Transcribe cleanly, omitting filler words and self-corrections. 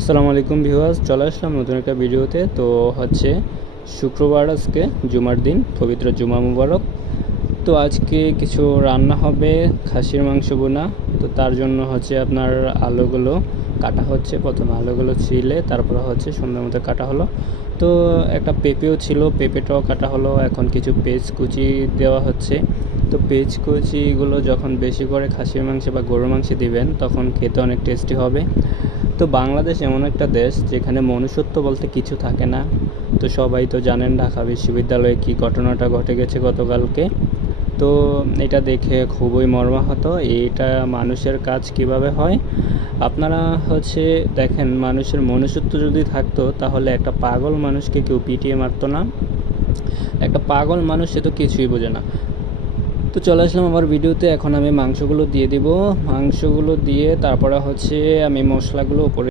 আসসালামু আলাইকুম ভিউয়ার্স, চলে আসলাম নতুন একটা ভিডিওতে। তো হচ্ছে শুক্রবার, আজকে জুমার দিন, পবিত্র জুমা মুবারক। তো আজকে কিছু রান্না হবে, খাসির মাংস বোনা। তো তার জন্য হচ্ছে আপনার আলুগুলো কাটা হচ্ছে। প্রথমে আলুগুলো ছিলে তারপরে হচ্ছে সুন্দর মতো কাটা হলো। তো একটা পেঁপেও ছিল, পেঁপেটাও কাটা হলো। এখন কিছু পেঁয়াজ কুচি দেওয়া হচ্ছে। তো পেঁয়াজ কুচিগুলো যখন বেশি করে খাসির মাংসে বা গরুর মাংসে দিবেন তখন খেতে অনেক টেস্টি হবে। তো বাংলাদেশ এমন একটা দেশ যেখানে মনুষ্যত্ব বলতে কিছু থাকে না। তো সবাই তো জানেন ঢাকা বিশ্ববিদ্যালয়ে কী ঘটনাটা ঘটে গেছে গতকালকে। তো এটা দেখে খুবই মর্মাহত। এটা মানুষের কাজ কিভাবে হয় আপনারা হচ্ছে দেখেন, মানুষের মনুষ্যত্ব যদি থাকতো তাহলে একটা পাগল মানুষকে কেউ পিটিয়ে মারতো না। একটা পাগল মানুষ সে তো কিছুই বোঝে না। তো চলে আসলাম আবার ভিডিওতে। এখন আমি মাংসগুলো দিয়ে দিব। মাংসগুলো দিয়ে তারপরে হচ্ছে আমি মশলাগুলো উপরে